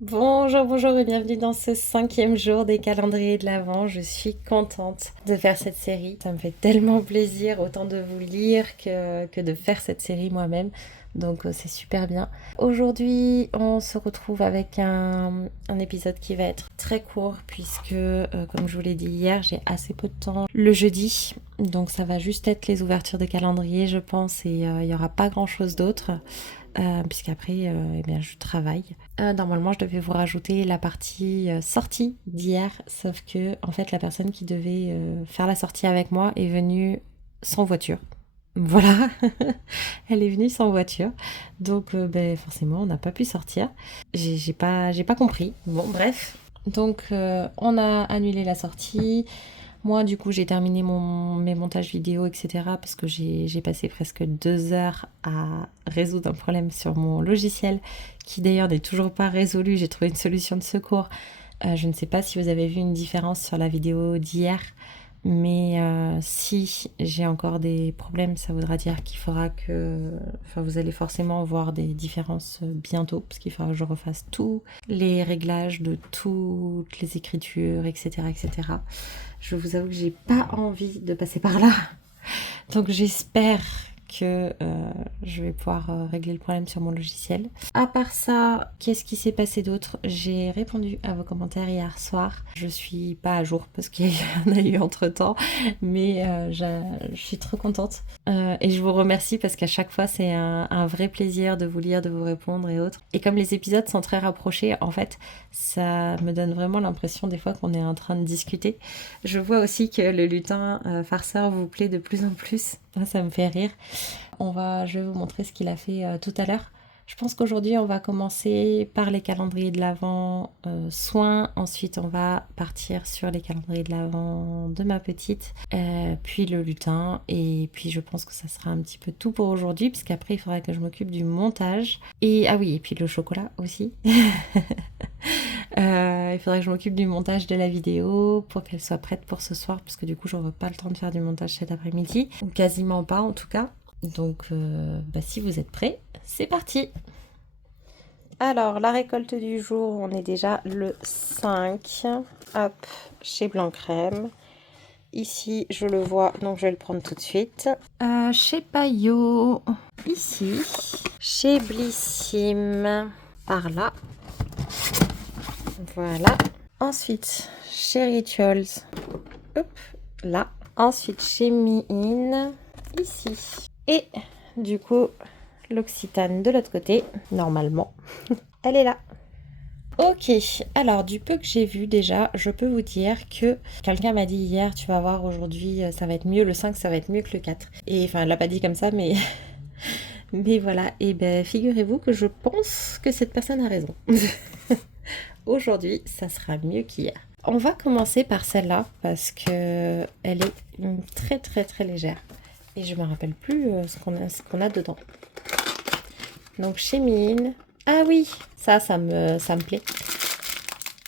Bonjour, bonjour et bienvenue dans ce 5e jour des calendriers de l'Avent. Je suis contente de faire cette série. Ça me fait tellement plaisir autant de vous lire que de faire cette série moi-même. Donc c'est super bien. Aujourd'hui, on se retrouve avec un épisode qui va être très court puisque, comme je vous l'ai dit hier, j'ai assez peu de temps le jeudi. Donc ça va juste être les ouvertures des calendriers, je pense, et il n'y aura pas grand-chose d'autre. Puisqu'après, eh bien, je travaille. Normalement, je devais vous rajouter la partie sortie d'hier, sauf que, en fait, la personne qui devait faire la sortie avec moi est venue sans voiture. Voilà, elle est venue sans voiture, donc ben, forcément, on n'a pas pu sortir. J'ai pas compris. Bon, bref. Donc, on a annulé la sortie. Moi, du coup, j'ai terminé mes montages vidéo, etc. Parce que j'ai passé presque 2 heures à résoudre un problème sur mon logiciel, qui d'ailleurs n'est toujours pas résolu. J'ai trouvé une solution de secours. Je ne sais pas si vous avez vu une différence sur la vidéo d'hier, mais si j'ai encore des problèmes, ça voudra dire qu'il faudra que... Enfin, vous allez forcément voir des différences bientôt, parce qu'il faudra que je refasse tous les réglages de toutes les écritures, etc., etc. Je vous avoue que j'ai pas envie de passer par là. Donc j'espère que je vais pouvoir régler le problème sur mon logiciel. À part ça, qu'est-ce qui s'est passé d'autre? J'ai répondu à vos commentaires hier soir. Je suis pas à jour parce qu'il y en a eu entre temps, mais je suis trop contente. Et je vous remercie parce qu'à chaque fois c'est un vrai plaisir de vous lire, de vous répondre et autres. Et comme les épisodes sont très rapprochés, en fait, ça me donne vraiment l'impression des fois qu'on est en train de discuter. Je vois aussi que le lutin farceur vous plaît de plus en plus. Ça me fait rire. Je vais vous montrer ce qu'il a fait tout à l'heure. Je pense qu'aujourd'hui, on va commencer par les calendriers de l'Avent soins. Ensuite, on va partir sur les calendriers de l'Avent de ma petite. Puis le lutin. Et puis, je pense que ça sera un petit peu tout pour aujourd'hui. Puisqu'après, il faudra que je m'occupe du montage. Et ah oui, et puis le chocolat aussi. Il faudrait que je m'occupe du montage de la vidéo pour qu'elle soit prête pour ce soir, parce que du coup, j'aurai pas le temps de faire du montage cet après-midi, ou quasiment pas en tout cas. Donc, si vous êtes prêts, c'est parti. Alors, la récolte du jour, on est déjà le 5. Hop, chez Blanc Crème. Ici, je le vois, donc je vais le prendre tout de suite. Chez Payot, ici. Chez Blissim, par là. Voilà. Ensuite, chez Rituals, hop, là. Ensuite, chez Me-In, ici. Et du coup, l'Occitane de l'autre côté, normalement, elle est là. Ok, alors du peu que j'ai vu déjà, je peux vous dire que quelqu'un m'a dit hier, tu vas voir aujourd'hui, ça va être mieux, le 5 ça va être mieux que le 4. Et enfin, elle l'a pas dit comme ça, mais mais voilà, et ben figurez-vous que je pense que cette personne a raison. Aujourd'hui, ça sera mieux qu'hier. On va commencer par celle-là parce que elle est très très très légère. Et je me rappelle plus ce qu'on a dedans. Donc chez Mine. Ah oui, ça me plaît.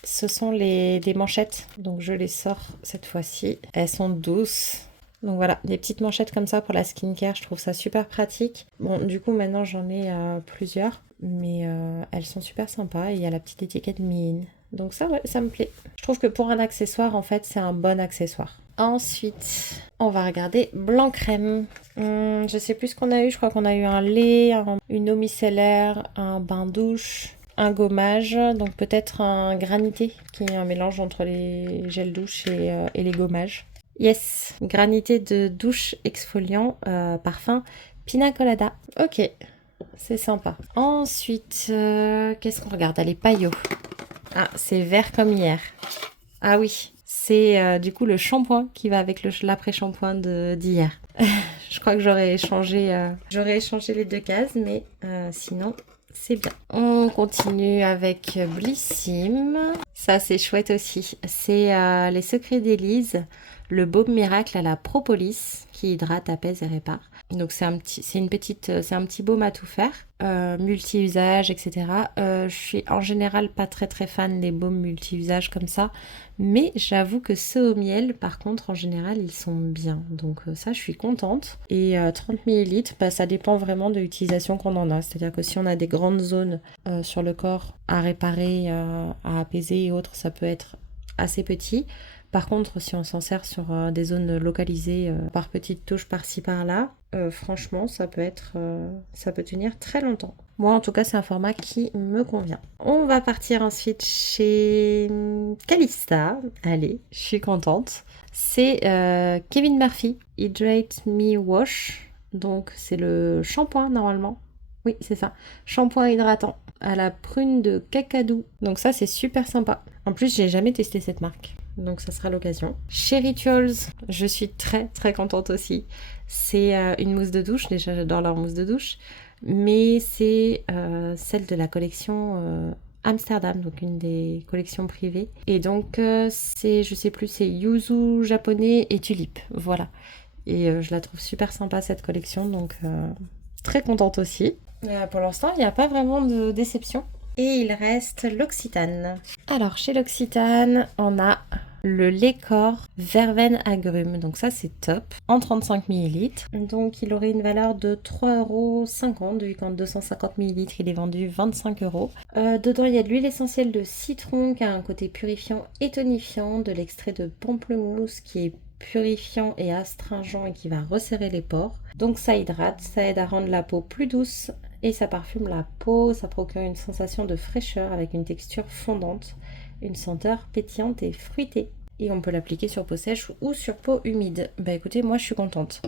Ce sont des manchettes. Donc je les sors cette fois-ci. Elles sont douces. Donc voilà, des petites manchettes comme ça pour la skincare, je trouve ça super pratique. Bon, du coup maintenant j'en ai plusieurs, mais elles sont super sympas et il y a la petite étiquette Mine. Donc ça, ouais, ça me plaît. Je trouve que pour un accessoire, en fait, c'est un bon accessoire. Ensuite, on va regarder Blanc Crème. Je sais plus ce qu'on a eu. Je crois qu'on a eu un lait, une eau micellaire, un bain douche, un gommage. Donc peut-être un granité, qui est un mélange entre les gels douche et les gommages. Yes, granité de douche exfoliant, parfum Pina Colada. Ok, c'est sympa. Ensuite, qu'est-ce qu'on regarde? Allez, Payot. Ah, c'est vert comme hier. Ah oui, c'est du coup le shampoing qui va avec l'après-shampoing d'hier. Je crois que j'aurais échangé les deux cases, mais sinon, c'est bien. On continue avec Blissim. Ça, c'est chouette aussi. C'est les secrets d'Élise, le baume miracle à la propolis qui hydrate, apaise et répare. Donc c'est c'est un petit baume à tout faire, multi-usage, etc. Je suis en général pas très très fan des baumes multi-usage comme ça, mais j'avoue que ceux au miel, par contre, en général, ils sont bien. Donc ça, je suis contente. Et 30 millilitres, bah, ça dépend vraiment de l'utilisation qu'on en a. C'est-à-dire que si on a des grandes zones sur le corps à réparer, à apaiser et autres, ça peut être assez petit. Par contre, si on s'en sert sur des zones localisées par petites touches par-ci par-là, franchement, ça peut tenir très longtemps. Moi, en tout cas, c'est un format qui me convient. On va partir ensuite chez Calista. Allez, je suis contente. C'est Kevin Murphy, Hydrate Me Wash. Donc, c'est le shampoing normalement. Oui, c'est ça. Shampoing hydratant à la prune de cacadou. Donc ça, c'est super sympa. En plus, j'ai jamais testé cette marque. Donc ça sera l'occasion. Chez Rituals, je suis très très contente aussi. C'est une mousse de douche. Déjà, j'adore leur mousse de douche. Mais c'est celle de la collection Amsterdam, donc une des collections privées. Et donc, je sais plus, c'est yuzu japonais et tulipe. Voilà. Et je la trouve super sympa cette collection. Donc, très contente aussi. Pour l'instant, il n'y a pas vraiment de déception. Et il reste l'Occitane. Alors, chez l'Occitane, on a le Lécor Verveine Agrumes. Donc ça, c'est top. En 35 ml. Donc, il aurait une valeur de 3,50 €. Vu qu'en 250 ml, il est vendu 25 €. Dedans, il y a de l'huile essentielle de citron qui a un côté purifiant et tonifiant. De l'extrait de pamplemousse qui est purifiant et astringent et qui va resserrer les pores. Donc ça hydrate, ça aide à rendre la peau plus douce et ça parfume la peau, ça procure une sensation de fraîcheur avec une texture fondante, une senteur pétillante et fruitée. Et on peut l'appliquer sur peau sèche ou sur peau humide. Bah écoutez, moi je suis contente.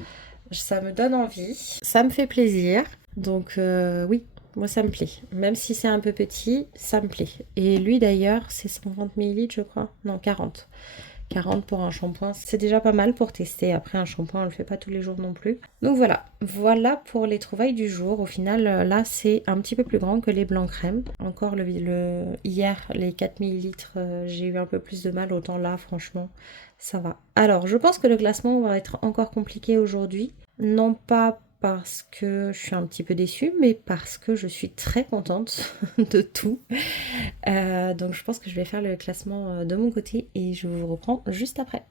Ça me donne envie, ça me fait plaisir. Donc oui, moi ça me plaît. Même si c'est un peu petit, ça me plaît. Et lui d'ailleurs, c'est 130 ml je crois. Non, 40. 40 pour un shampoing, c'est déjà pas mal pour tester. Après, un shampoing, on le fait pas tous les jours non plus. Donc voilà pour les trouvailles du jour. Au final, là, c'est un petit peu plus grand que les blancs crème. Encore hier, les 4 millilitres, j'ai eu un peu plus de mal. Autant là, franchement, ça va. Alors, je pense que le classement va être encore compliqué aujourd'hui. Non pas parce que je suis un petit peu déçue, mais parce que je suis très contente de tout. Donc je pense que je vais faire le classement de mon côté et je vous reprends juste après.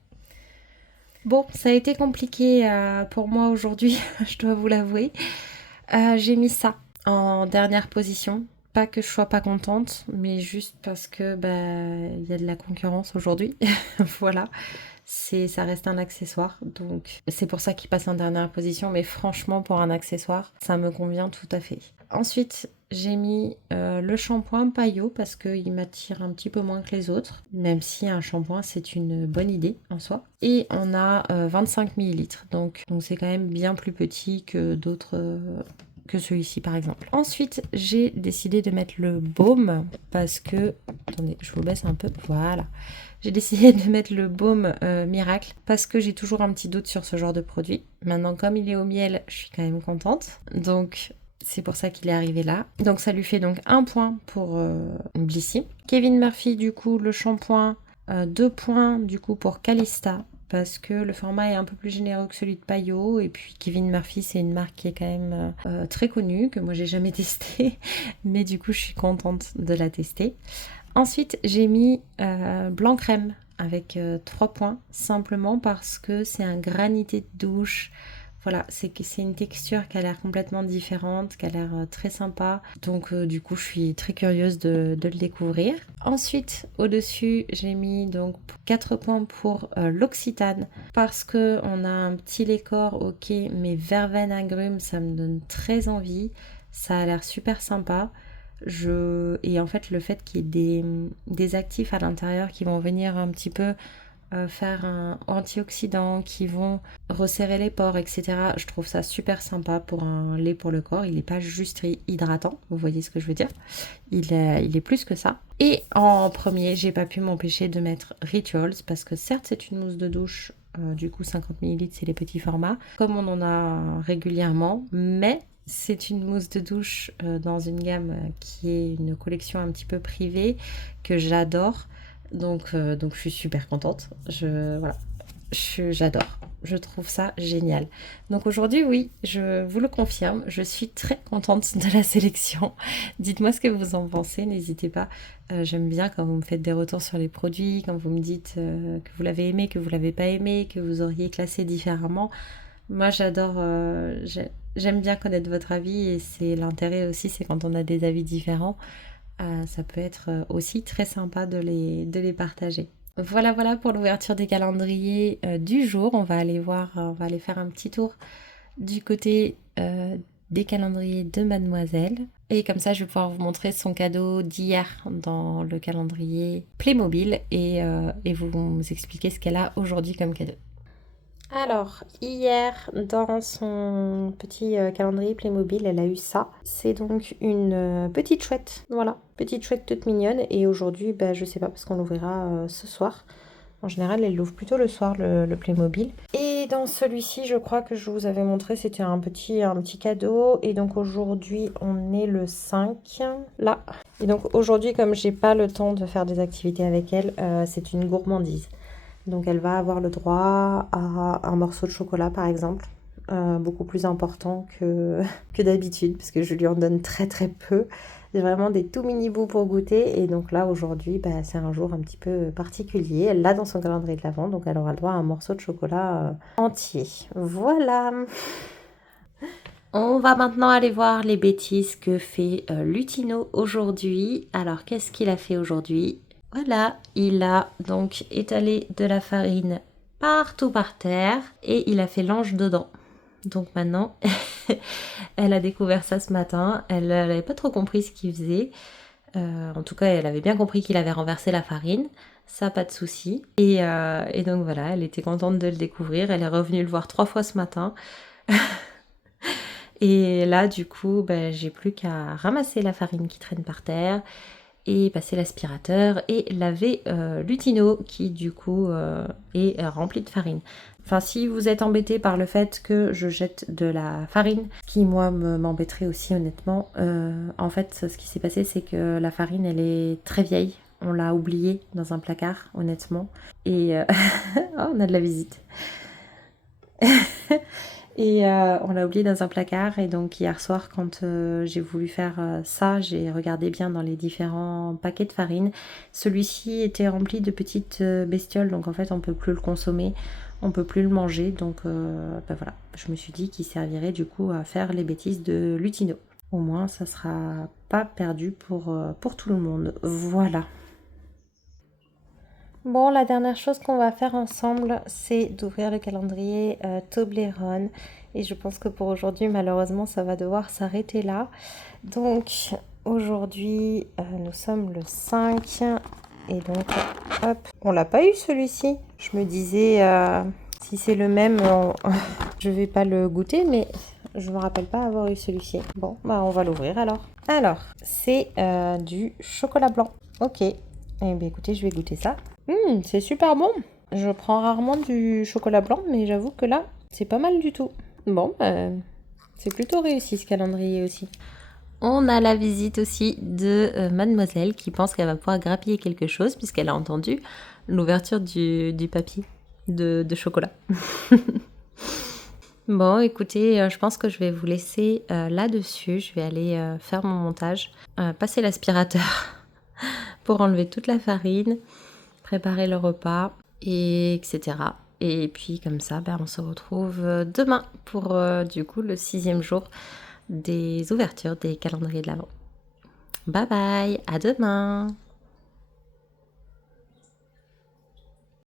Bon, ça a été compliqué pour moi aujourd'hui, je dois vous l'avouer. J'ai mis ça en dernière position. Pas que je sois pas contente, mais juste parce que il y a de la concurrence aujourd'hui. Voilà. Ça reste un accessoire, donc c'est pour ça qu'il passe en dernière position, mais franchement pour un accessoire, ça me convient tout à fait. Ensuite, j'ai mis le shampoing Payot parce qu'il m'attire un petit peu moins que les autres, même si un shampoing c'est une bonne idée en soi. Et on a 25 millilitres, donc c'est quand même bien plus petit que d'autres... que celui-ci par exemple. Ensuite, j'ai décidé de mettre le baume parce que... Attendez, je vous baisse un peu. Voilà. J'ai décidé de mettre le baume Miracle parce que j'ai toujours un petit doute sur ce genre de produit. Maintenant, comme il est au miel, je suis quand même contente. Donc, c'est pour ça qu'il est arrivé là. Donc, ça lui fait donc 1 point pour Blissy. Kevin Murphy, du coup, le shampoing, 2 points du coup pour Calista. Parce que le format est un peu plus généreux que celui de Payot. Et puis Kevin Murphy, c'est une marque qui est quand même très connue, que moi j'ai jamais testée. Mais du coup, je suis contente de la tester. Ensuite, j'ai mis blanc crème avec 3 points, simplement parce que c'est un granité de douche. Voilà, c'est une texture qui a l'air complètement différente, qui a l'air très sympa. Donc du coup, je suis très curieuse de le découvrir. Ensuite, au-dessus, j'ai mis donc 4 points pour l'Occitane, parce qu'on a un petit Lécor, ok, mais verveine agrumes, ça me donne très envie. Ça a l'air super sympa. Et en fait, le fait qu'il y ait des actifs à l'intérieur qui vont venir un petit peu faire un antioxydant, qui vont resserrer les pores, etc. Je trouve ça super sympa pour un lait pour le corps. Il n'est pas juste hydratant, vous voyez ce que je veux dire. Il est plus que ça. Et en premier, j'ai pas pu m'empêcher de mettre Rituals, parce que certes, c'est une mousse de douche, du coup 50 ml, c'est les petits formats, comme on en a régulièrement, mais... c'est une mousse de douche dans une gamme qui est une collection un petit peu privée que j'adore. Donc je suis super contente. Voilà. J'adore. Je trouve ça génial. Donc aujourd'hui, oui, je vous le confirme, je suis très contente de la sélection. Dites-moi ce que vous en pensez, n'hésitez pas. J'aime bien quand vous me faites des retours sur les produits, quand vous me dites que vous l'avez aimé, que vous l'avez pas aimé, que vous auriez classé différemment. Moi, j'adore, j'aime bien connaître votre avis et c'est l'intérêt aussi, c'est quand on a des avis différents, ça peut être aussi très sympa de les partager. Voilà, voilà pour l'ouverture des calendriers du jour. On va aller voir, on va aller faire un petit tour du côté des calendriers de Mademoiselle. Et comme ça, je vais pouvoir vous montrer son cadeau d'hier dans le calendrier Playmobil et vous expliquer ce qu'elle a aujourd'hui comme cadeau. Alors, hier, dans son petit calendrier Playmobil, elle a eu ça. C'est donc une petite chouette, voilà, petite chouette toute mignonne. Et aujourd'hui, bah, je sais pas, parce qu'on l'ouvrira ce soir. En général, elle l'ouvre plutôt le soir, le Playmobil. Et dans celui-ci, je crois que je vous avais montré, c'était un petit cadeau. Et donc aujourd'hui, on est le 5, là. Et donc aujourd'hui, comme j'ai pas le temps de faire des activités avec elle, c'est une gourmandise. Donc elle va avoir le droit à un morceau de chocolat par exemple, beaucoup plus important que d'habitude, parce que je lui en donne très très peu. C'est vraiment des tout mini bouts pour goûter. Et donc là aujourd'hui, bah, c'est un jour un petit peu particulier. Elle l'a dans son calendrier de l'Avent, donc elle aura le droit à un morceau de chocolat entier. Voilà. On va maintenant aller voir les bêtises que fait Lutino aujourd'hui. Alors qu'est-ce qu'il a fait aujourd'hui ? Voilà, il a donc étalé de la farine partout par terre et il a fait l'ange dedans. Donc maintenant, elle a découvert ça ce matin. Elle n'avait pas trop compris ce qu'il faisait. En tout cas, elle avait bien compris qu'il avait renversé la farine. Ça, pas de souci. Et donc voilà, elle était contente de le découvrir. Elle est revenue le voir 3 fois ce matin. Et là, du coup, ben, j'ai plus qu'à ramasser la farine qui traîne par terre et passer l'aspirateur et laver Lutino qui du coup est rempli de farine. Enfin, si vous êtes embêté par le fait que je jette de la farine, qui moi m'embêterait aussi honnêtement, en fait ce qui s'est passé c'est que la farine elle est très vieille, on l'a oubliée dans un placard honnêtement et oh, on a de la visite. Et on l'a oublié dans un placard et donc hier soir quand j'ai voulu faire ça, j'ai regardé bien dans les différents paquets de farine. Celui-ci était rempli de petites bestioles donc en fait on peut plus le consommer, on peut plus le manger donc ben voilà, je me suis dit qu'il servirait du coup à faire les bêtises de Lutino. Au moins ça sera pas perdu pour tout le monde. Voilà. Bon, la dernière chose qu'on va faire ensemble, c'est d'ouvrir le calendrier Toblerone. Et je pense que pour aujourd'hui, malheureusement, ça va devoir s'arrêter là. Donc, aujourd'hui, nous sommes le 5. Et donc, hop, on l'a pas eu celui-ci. Je me disais, si c'est le même, je vais pas le goûter, mais je me rappelle pas avoir eu celui-ci. Bon, bah on va l'ouvrir alors. Alors, c'est du chocolat blanc. Ok. Eh bien, écoutez, je vais goûter ça. C'est super bon. Je prends rarement du chocolat blanc, mais j'avoue que là, c'est pas mal du tout. Bon, c'est plutôt réussi ce calendrier aussi. On a la visite aussi de Mademoiselle qui pense qu'elle va pouvoir grappiller quelque chose puisqu'elle a entendu l'ouverture du papier de chocolat. Bon, écoutez, je pense que je vais vous laisser là-dessus. Je vais aller faire mon montage, passer l'aspirateur pour enlever toute la farine, préparer le repas, et etc. Et puis comme ça, ben, on se retrouve demain pour du coup le 6e jour des ouvertures des calendriers de l'Avent. Bye bye, à demain!